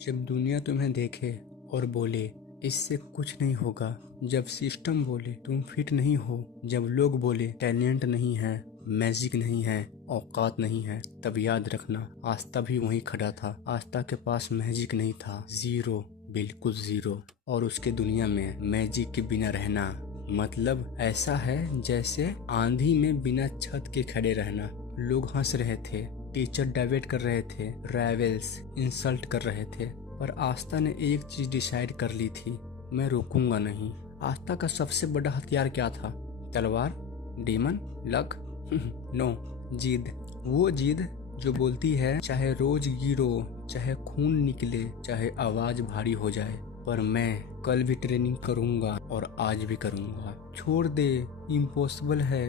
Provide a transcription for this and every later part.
जब दुनिया तुम्हें देखे और बोले इससे कुछ नहीं होगा, जब सिस्टम बोले तुम फिट नहीं हो, जब लोग बोले टैलेंट नहीं है, मैजिक नहीं है, औकात नहीं है, तब याद रखना आस्था भी वहीं खड़ा था। आस्था के पास मैजिक नहीं था, जीरो, बिल्कुल जीरो। और उसके दुनिया में मैजिक के बिना रहना मतलब ऐसा है जैसे आंधी में बिना छत के खड़े रहना। लोग हंस रहे थे, टीचर डिबेट कर रहे थे, राइवल्स इंसल्ट कर रहे थे, पर आस्था ने एक चीज डिसाइड कर ली थी, मैं रुकूंगा नहीं। आस्था का सबसे बड़ा हथियार क्या था? तलवार, डीमन, लक? नो, जिद। वो जिद जो बोलती है चाहे रोज गिरो, चाहे खून निकले, चाहे आवाज भारी हो जाए, पर मैं कल भी ट्रेनिंग करूंगा और आज भी करूंगा। छोड़ दे, इम्पॉसिबल है।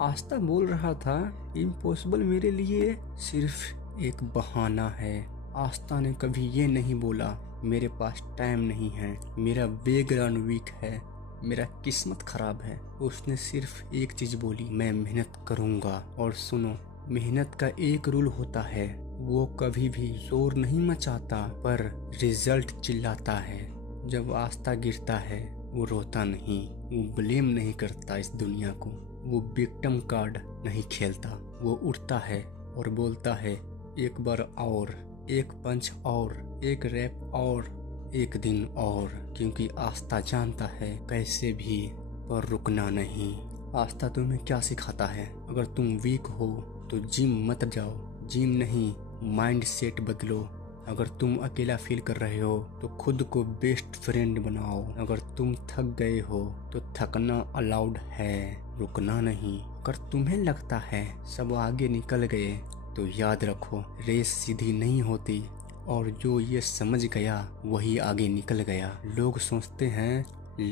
आस्था बोल रहा था इम्पॉसिबल मेरे लिए सिर्फ एक बहाना है। आस्था ने कभी ये नहीं बोला मेरे पास टाइम नहीं है, मेरा बैकग्राउंड वीक है, मेरा किस्मत खराब है। उसने सिर्फ एक चीज बोली, मैं मेहनत करूंगा। और सुनो, मेहनत का एक रूल होता है, वो कभी भी शोर नहीं मचाता पर रिजल्ट चिल्लाता है। जब आस्था गिरता है वो रोता नहीं, वो ब्लेम नहीं करता इस दुनिया को, वो विक्टिम कार्ड नहीं खेलता, वो उठता है और बोलता है एक बार और, एक पंच और, एक रैप और, एक दिन और। क्योंकि आस्था जानता है कैसे भी पर रुकना नहीं। आस्था तुम्हें क्या सिखाता है? अगर तुम वीक हो तो जिम मत जाओ, जिम नहीं माइंड सेट बदलो। अगर तुम अकेला फील कर रहे हो तो खुद को बेस्ट फ्रेंड बनाओ। अगर तुम थक गए हो तो थकना अलाउड है, रुकना नहीं। अगर तुम्हें लगता है सब आगे निकल गए तो याद रखो रेस सीधी नहीं होती, और जो ये समझ गया वही आगे निकल गया। लोग सोचते हैं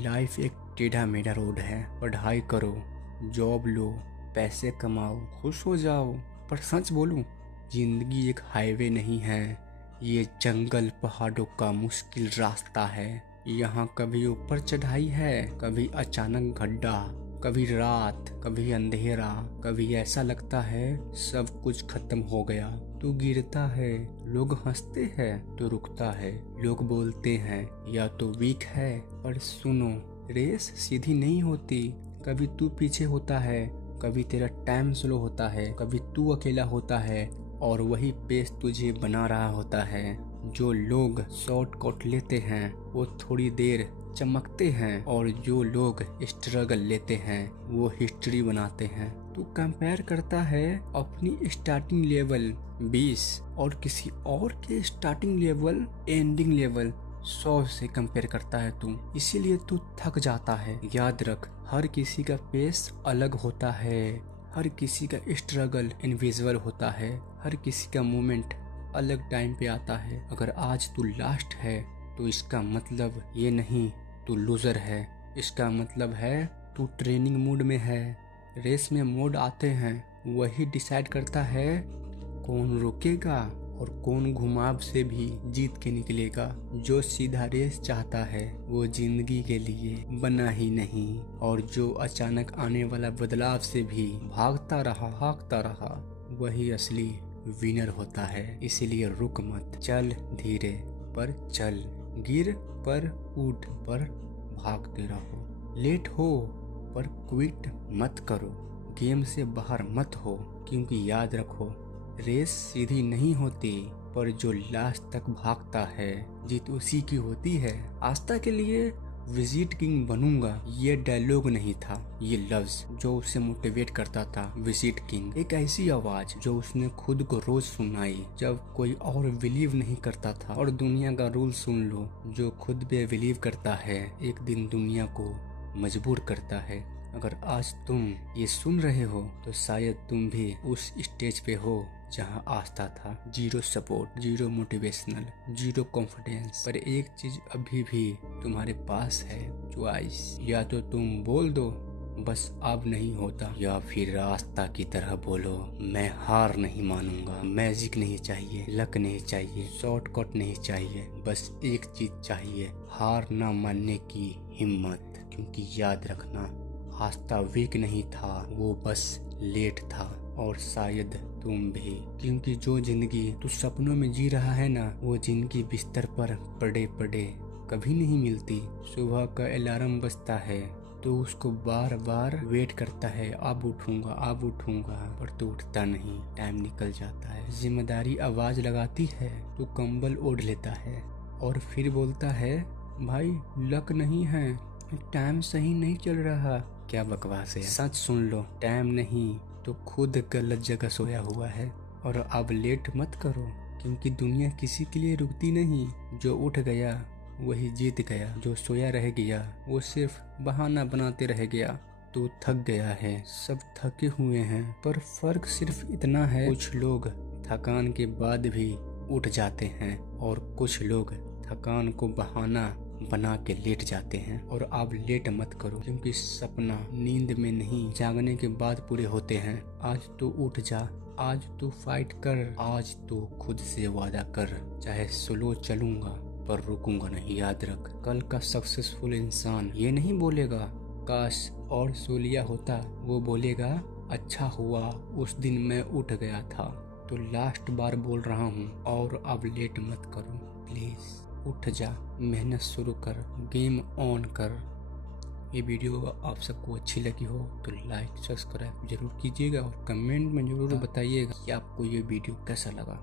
लाइफ एक टेढ़ा मेढ़ा रोड है, पढ़ाई करो, जॉब लो, पैसे कमाओ, खुश हो जाओ। पर सच बोलूं, जिंदगी एक हाईवे नहीं है, ये जंगल पहाड़ों का मुश्किल रास्ता है। यहाँ कभी ऊपर चढ़ाई है, कभी अचानक गड्ढा, कभी रात, कभी अंधेरा, कभी ऐसा लगता है सब कुछ खत्म हो गया। तू गिरता है, लोग हंसते हैं, तो रुकता है, लोग बोलते हैं या तो वीक है। पर सुनो, रेस सीधी नहीं होती, कभी तू पीछे होता है, कभी तेरा टाइम स्लो होता है, कभी तू अकेला होता है और वही पेस तुझे बना रहा होता है। जो लोग शॉर्टकट लेते हैं वो थोड़ी देर चमकते हैं, और जो लोग स्ट्रगल लेते हैं वो हिस्ट्री बनाते हैं। तू कंपेयर करता है अपनी स्टार्टिंग लेवल 20 और किसी और के स्टार्टिंग लेवल, एंडिंग लेवल 100 से कंपेयर करता है तू, इसीलिए तू थक जाता है। याद रख, हर किसी का पेस अलग होता है, हर किसी का स्ट्रगल इनविजिबल होता है, हर किसी का मोमेंट अलग टाइम पे आता है। अगर आज तू लास्ट है तो इसका मतलब ये नहीं तू लूजर है, इसका मतलब है तू ट्रेनिंग मूड में है। रेस में मोड आते हैं, वही डिसाइड करता है कौन रुकेगा और कौन घुमाव से भी जीत के निकलेगा। जो सीधा रेस चाहता है वो जिंदगी के लिए बना ही नहीं, और जो अचानक आने वाला बदलाव से भी भागता रहा, वही असली विनर होता है। इसीलिए रुक मत, चल धीरे पर चल, गिर पर उठ, पर भागते रहो। लेट हो पर क्विट मत करो, गेम से बाहर मत हो। क्योंकि याद रखो, रेस सीधी नहीं होती, पर जो लास्ट तक भागता है जीत उसी की होती है। आस्था के लिए विजिट किंग बनूंगा ये डायलॉग नहीं था, ये लफ्ज जो उसे मोटिवेट करता था। विजिट किंग एक ऐसी आवाज जो उसने खुद को रोज सुनाई जब कोई और बिलीव नहीं करता था। और दुनिया का रूल सुन लो, जो खुद पे बिलीव करता है एक दिन दुनिया को मजबूर करता है। अगर आज तुम ये सुन रहे हो तो शायद तुम भी उस स्टेज पे हो जहाँ आस्था था। Zero support, zero motivational, zero confidence, पर एक चीज अभी भी तुम्हारे पास है, चॉइस। या तो तुम बोल दो बस अब नहीं होता, या फिर आस्था की तरह बोलो मैं हार नहीं मानूंगा। मैजिक नहीं चाहिए, लक नहीं चाहिए, शॉर्टकट नहीं चाहिए, बस एक चीज चाहिए, हार ना मानने की हिम्मत। क्योंकि याद रखना, आस्था वीक नहीं था, वो बस लेट था, और शायद तुम भी, क्योंकि जो जिंदगी तू सपनों में जी रहा है ना, वो जिंदगी बिस्तर पर पड़े पड़े कभी नहीं मिलती। सुबह का अलार्म बजता है तो उसको बार बार वेट करता है, अब उठूंगा अब उठूंगा, पर तू उठता नहीं, टाइम निकल जाता है। जिम्मेदारी आवाज लगाती है तो कंबल ओढ़ लेता है और फिर बोलता है भाई लक नहीं है, टाइम सही नहीं चल रहा। क्या बकवास है, सच सुन लो, टाइम नहीं तो खुद गलत जगह सोया हुआ है। और अब लेट मत करो, क्योंकि दुनिया किसी के लिए रुकती नहीं। जो उठ गया वही जीत गया, जो सोया रह गया वो सिर्फ बहाना बनाते रह गया। तो थक गया है, सब थके हुए हैं, पर फर्क सिर्फ इतना है, कुछ लोग थकान के बाद भी उठ जाते हैं और कुछ लोग थकान को बहाना बना के लेट जाते हैं। और आप लेट मत करो, क्योंकि सपना नींद में नहीं जागने के बाद पूरे होते हैं। आज तो उठ जा, आज तो फाइट कर, आज तो खुद से वादा कर, चाहे स्लो चलूंगा पर रुकूंगा नहीं। याद रख, कल का सक्सेसफुल इंसान ये नहीं बोलेगा काश और सो लिया होता, वो बोलेगा अच्छा हुआ उस दिन मैं उठ गया था। तो लास्ट बार बोल रहा हूँ, और अब लेट मत करो प्लीज, उठ जा, मेहनत शुरू कर, गेम ऑन कर। ये वीडियो आप सबको अच्छी लगी हो तो लाइक सब्सक्राइब जरूर कीजिएगा और कमेंट में जरूर बताइएगा कि आपको ये वीडियो कैसा लगा।